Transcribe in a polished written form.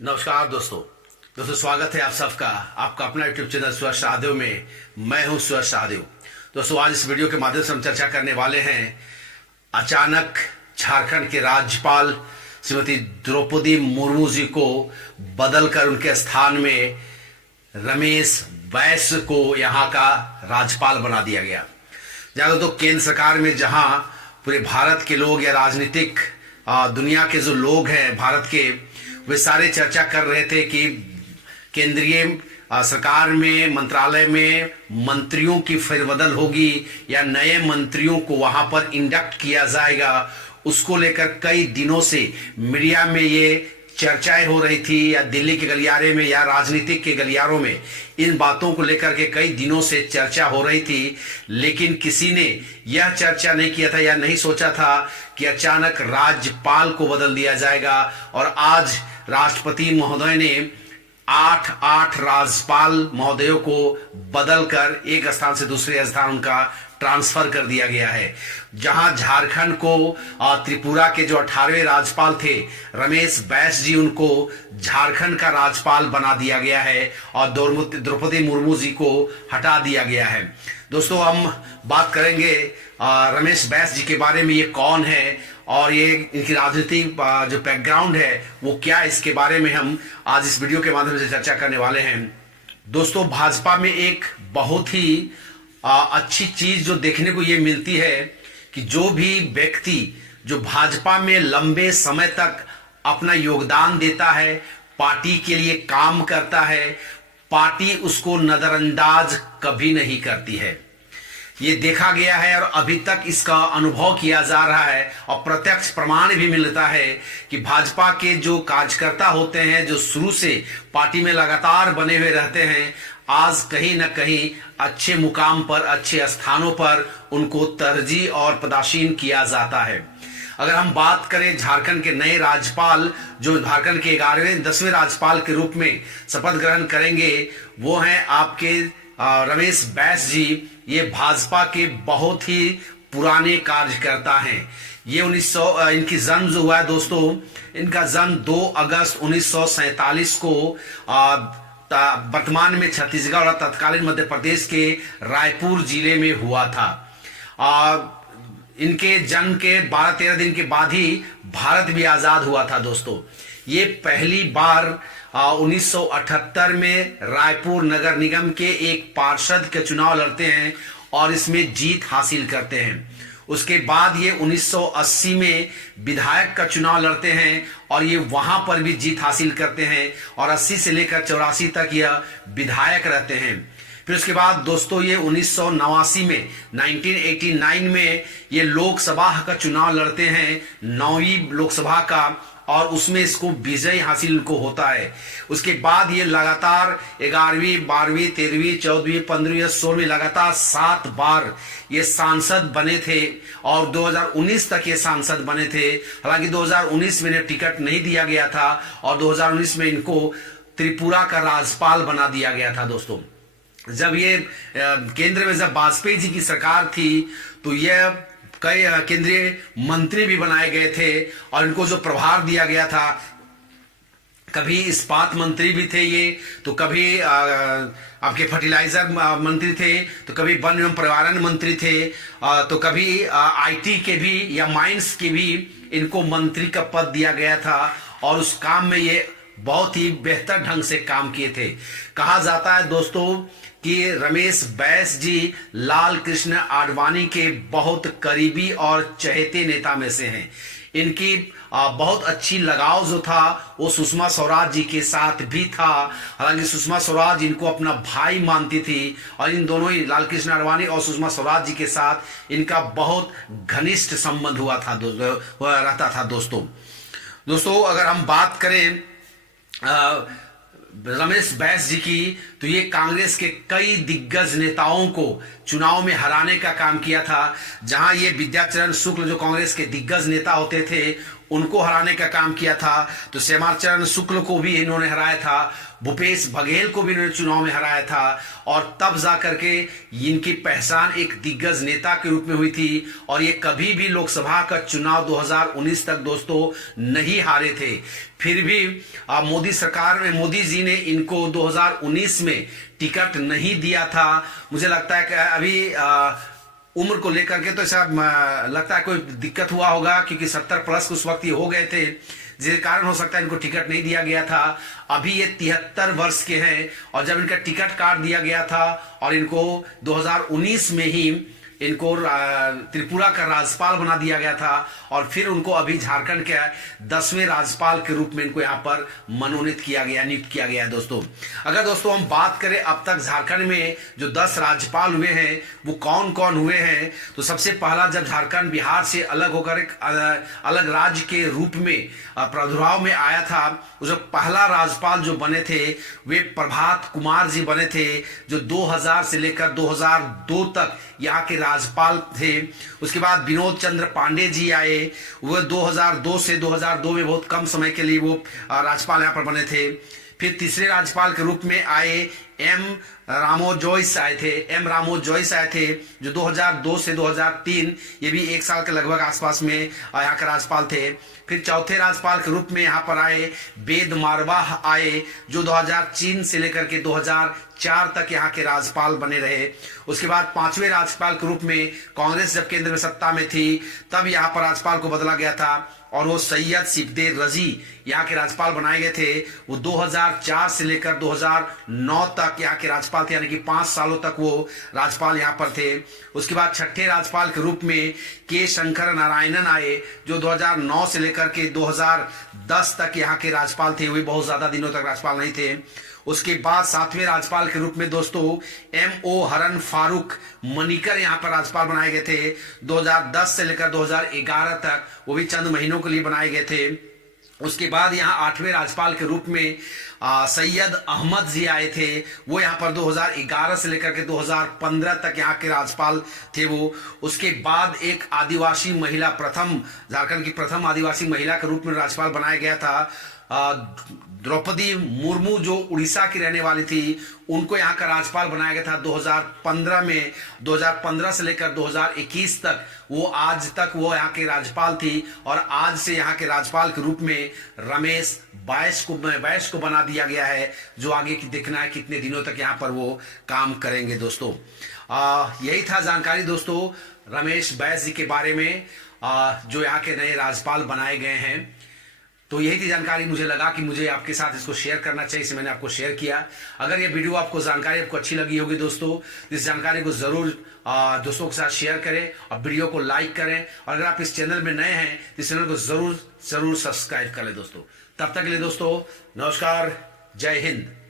नमस्कार दोस्तों स्वागत है आप सबका आपका अपना यूट्यूब चैनल सुभाष शाहदेव में। मैं हूं सुभाष शाहदेव। दोस्तों आज इस वीडियो के माध्यम से हम चर्चा करने वाले हैं अचानक झारखंड के राज्यपाल श्रीमती द्रौपदी मुर्मू जी को बदलकर उनके स्थान में रमेश बैस को यहां का राज्यपाल बना दिया गया। जहां तो केंद्र सरकार में जहां पूरे भारत के लोग या राजनीतिक दुनिया के जो लोग हैं भारत के, वे सारे चर्चा कर रहे थे कि केंद्रीय सरकार में मंत्रालय में मंत्रियों की फेरबदल होगी या नए मंत्रियों को वहां पर इंडक्ट किया जाएगा। उसको लेकर कई दिनों से मीडिया में ये चर्चाएं हो रही थी या दिल्ली के गलियारे में या राजनीतिक के गलियारों में इन बातों को लेकर के कई दिनों से चर्चा हो रही थी, लेकिन किसी ने यह चर्चा नहीं किया था या नहीं सोचा था कि अचानक राज्यपाल को बदल दिया जाएगा। और आज राष्ट्रपति महोदय ने 8 राज्यपाल महोदयों को बदलकर एक स्थान से दूसरे स्थान उनका ट्रांसफर कर दिया गया है। जहां झारखंड को त्रिपुरा के जो 18वें राज्यपाल थे रमेश बैस जी, उनको झारखंड का राज्यपाल बना दिया गया है और द्रौपदी मुर्मू जी को हटा दिया गया है। दोस्तों हम बात करेंगे रमेश बैस जी के बारे में, ये कौन है और ये इनकी राजनीतिक जो बैकग्राउंड है वो क्या, इसके बारे में हम आज इस वीडियो के माध्यम से चर्चा करने वाले हैं। दोस्तों भाजपा में एक बहुत ही अच्छी चीज जो देखने को ये मिलती है कि जो भी व्यक्ति जो भाजपा में लंबे समय तक अपना योगदान देता है, पार्टी के लिए काम करता है, पार्टी उसको नजरअंदाज कभी नहीं करती है। ये देखा गया है और अभी तक इसका अनुभव किया जा रहा है और प्रत्यक्ष प्रमाण भी मिलता है कि भाजपा के जो कार्यकर्ता होते हैं जो शुरू से पार्टी में लगातार बने हुए रहते हैं, आज कहीं न कहीं अच्छे मुकाम पर, अच्छे स्थानों पर उनको तरजीह और पदासीन किया जाता है। अगर हम बात करें झारखंड के नए राज्यपाल जो झारखंड के 11वें 10वें राज्यपाल के रूप में शपथ ग्रहण करेंगे, वो हैं आपके रमेश बैस जी। ये भाजपा के बहुत ही पुराने कार्यकर्ता हैं। ये इनकी जन्म जो हुआ है दोस्तों, इनका जन्म 2 अगस्त 1947 को वर्तमान में छत्तीसगढ़ और तत्कालीन मध्य प्रदेश के रायपुर जिले में हुआ था। इनके जन्म के 12-13 दिन के बाद ही भारत भी आजाद हुआ था। दोस्तों ये पहली बार 1978 में रायपुर नगर निगम के एक पार्षद के चुनाव लड़ते हैं और इसमें जीत हासिल करते हैं। उसके बाद ये 1980 में विधायक का चुनाव लड़ते हैं और ये वहां पर भी जीत हासिल करते हैं और 80 से लेकर 84 तक यह विधायक रहते हैं। फिर उसके बाद दोस्तों ये 1989 में 1989 में ये लोकसभा का चुनाव लड़ते हैं, 9वीं लोकसभा का, और उसमें इसको विजय हासिल इनको होता है। उसके बाद ये लगातार 11वीं 12वीं 13वीं 14वीं 15वीं 16वीं लगातार 7 बार ये सांसद बने थे और 2019 तक ये सांसद बने थे। हालांकि 2019 में इन्हें टिकट नहीं दिया गया था और 2019 में इनको त्रिपुरा का राज्यपाल बना दिया गया था। दोस्तों जब ये केंद्र में जब वाजपेयी जी की सरकार थी तो यह कई केंद्रीय मंत्री भी बनाए गए थे और इनको जो प्रभार दिया गया था, कभी इस्पात मंत्री भी थे ये, तो कभी आपके फर्टिलाइजर मंत्री थे, तो कभी वन एवं पर्यावरण मंत्री थे, तो कभी आईटी के भी या माइंस के भी इनको मंत्री का पद दिया गया था और उस काम में ये बहुत ही बेहतर ढंग से काम किए थे। कहा जाता है दोस्तों कि रमेश बैस जी लाल कृष्ण आडवाणी के बहुत करीबी और चहेते नेता में से हैं। इनकी बहुत अच्छी लगाव जो था वो सुषमा स्वराज जी के साथ भी था। हालांकि सुषमा स्वराज इनको अपना भाई मानती थी और इन दोनों ही लाल कृष्ण आडवाणी और सुषमा स्वराज जी के साथ इनका बहुत घनिष्ठ संबंध हुआ था रहता था। दोस्तों अगर हम बात करें रमेश बैस जी की, तो ये कांग्रेस के कई दिग्गज नेताओं को चुनाव में हराने का काम किया था। जहां ये विद्याचरण शुक्ल जो कांग्रेस के दिग्गज नेता होते थे उनको हराने का काम किया था, तो श्यामाचरण शुक्ल को भी इन्होंने हराया था। भूपेश बघेल को भी इन्होंने चुनाव में हराया था और तब जाकर के इनकी पहचान एक दिग्गज नेता के रूप में हुई थी और ये कभी भी लोकसभा का चुनाव 2019 तक दोस्तों नहीं हारे थे। फिर भी मोदी सरकार में मोदी जी ने इनको 2019 में टिकट नहीं दिया था। मुझे लगता है कि अभी उम्र को लेकर के तो ऐसा लगता है कोई दिक्कत हुआ होगा, क्योंकि 70 प्लस उस वक्त ये हो गए थे, जिसके कारण हो सकता है इनको टिकट नहीं दिया गया था। अभी ये 73 वर्ष के हैं और जब इनका टिकट काट दिया गया था और इनको 2019 में ही इनको त्रिपुरा का राज्यपाल बना दिया गया था और फिर उनको अभी झारखंड के 10वें राज्यपाल के रूप में इनको यहाँ पर मनोनीत किया गया, नियुक्त किया गया है। दोस्तों अगर दोस्तों हम बात करें अब तक झारखंड में जो 10 राज्यपाल हुए हैं वो कौन कौन हुए हैं, तो सबसे पहला जब झारखंड बिहार से अलग होकर एक अलग राज्य के रूप में प्रादुर्भाव में आया था, जो पहला राज्यपाल जो बने थे वे प्रभात कुमार जी बने थे, जो 2000 से लेकर 2002 तक यहाँ के राज्यपाल थे। उसके बाद विनोद चंद्र पांडे जी आए, वह 2002 से 2002 में बहुत कम समय के लिए वो राज्यपाल यहाँ पर बने थे। फिर तीसरे राज्यपाल के रूप में आए एम रामो जोइस आए थे, जो 2002 से 2003, ये भी 1 साल के लगभग आसपास में यहाँ के राज्यपाल थे। फिर चौथे राज्यपाल के रूप में यहाँ पर आए वेद मारवा आए, जो 2003 से लेकर के 2004 तक यहाँ के राज्यपाल बने रहे। उसके बाद 5वें राज्यपाल के रूप में कांग्रेस जब केंद्र में सत्ता में थी तब यहाँ पर राज्यपाल को बदला गया था और वो सैयद सिफदेर रजी यहाँ के राज्यपाल बनाए गए थे। वो 2004 से लेकर 2009 तक यहाँ के राज्यपाल थे, यानी कि 5 सालों तक वो राज्यपाल यहाँ पर थे। उसके बाद छठे राज्यपाल के रूप में के शंकर नारायणन आए, जो 2009 से लेकर के 2010 तक यहाँ के राज्यपाल थे, वे बहुत ज्यादा दिनों तक राज्यपाल नहीं थे। उसके बाद 7वें राज्यपाल के रूप में दोस्तों M.O. हरन फारूक मनिकर यहाँ पर राज्यपाल बनाए गए थे, 2010 से लेकर 2011 तक, वो भी चंद महीनों के लिए बनाए गए थे। उसके बाद यहाँ 8वें राज्यपाल के रूप में सैयद अहमद जी आए थे, वो यहाँ पर 2011 से लेकर के 2015 तक यहाँ के राज्यपाल थे वो। उसके बाद एक आदिवासी महिला, झारखंड की प्रथम आदिवासी महिला के रूप में राज्यपाल बनाया गया था द्रौपदी मुर्मू, जो उड़ीसा की रहने वाली थी, उनको यहाँ का राज्यपाल बनाया गया था 2015 में। 2015 से लेकर 2021 तक वो आज तक वो यहाँ के राज्यपाल थी और आज से यहाँ के राज्यपाल के रूप में रमेश बैस को बना दिया गया है, जो आगे की देखना है कितने दिनों तक यहाँ पर वो काम करेंगे। दोस्तों यही था जानकारी दोस्तों रमेश बैस जी के बारे में, जो यहाँ के नए राज्यपाल बनाए गए हैं। तो यही थी जानकारी, मुझे लगा कि मुझे आपके साथ इसको शेयर करना चाहिए, इसलिए मैंने आपको शेयर किया। अगर ये वीडियो जानकारी आपको अच्छी लगी होगी दोस्तों, इस जानकारी को जरूर दोस्तों के साथ शेयर करें और वीडियो को लाइक करें। और अगर आप इस चैनल में नए हैं तो इस चैनल को जरूर सब्सक्राइब कर लें दोस्तों। तब तक के लिए दोस्तों नमस्कार, जय हिंद।